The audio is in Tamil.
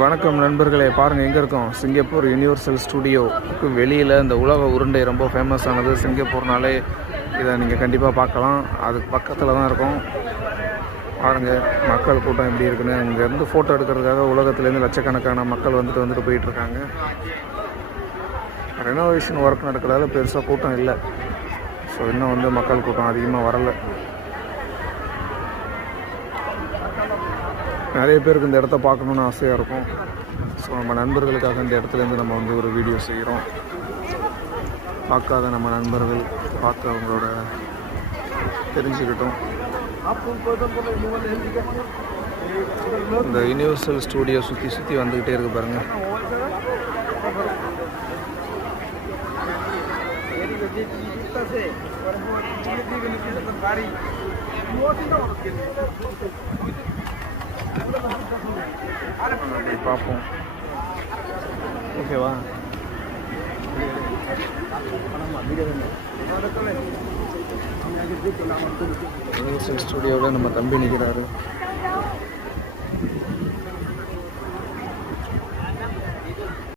வணக்கம் நண்பர்களே, பாருங்கள் எங்கே இருக்கோம். சிங்கப்பூர் யூனிவர்சல் ஸ்டுடியோவுக்கு வெளியில் இந்த உலக உருண்டை ரொம்ப ஃபேமஸ் ஆனது. சிங்கப்பூர்னாலே இதை நீங்கள் கண்டிப்பாக பார்க்கலாம். அதுக்கு பக்கத்தில் தான் இருக்கும். பாருங்கள் மக்கள் கூட்டம் எப்படி இருக்குன்னு. இங்கேருந்து ஃபோட்டோ எடுக்கிறதுக்காக உலகத்துலேருந்து லட்சக்கணக்கான மக்கள் வந்துட்டு போயிட்டுருக்காங்க. ரெனோவேஷன் ஒர்க் நடக்கிறதால பெருசாக கூட்டம் இல்லை. ஸோ இன்னும் மக்கள் கூட்டம் அதிகமாக வரலை. நிறைய பேருக்கு இந்த இடத்த பார்க்கணுன்னு ஆசையாக இருக்கும். ஸோ நம்ம நண்பர்களுக்காக இந்த இடத்துலேருந்து நம்ம ஒரு வீடியோ செய்கிறோம். பார்க்காத நம்ம நண்பர்கள் பார்த்து அவங்களோட தெரிஞ்சுக்கிட்டோம். இந்த யூனிவர்சல் ஸ்டூடியோ சுற்றி வந்துக்கிட்டே இருக்கு பாருங்கள். பார்ப்போம். ஓகேவா? யூனிவர்சல் ஸ்டூடியோவில் நம்ம தம்பி நிற்கிறாரு.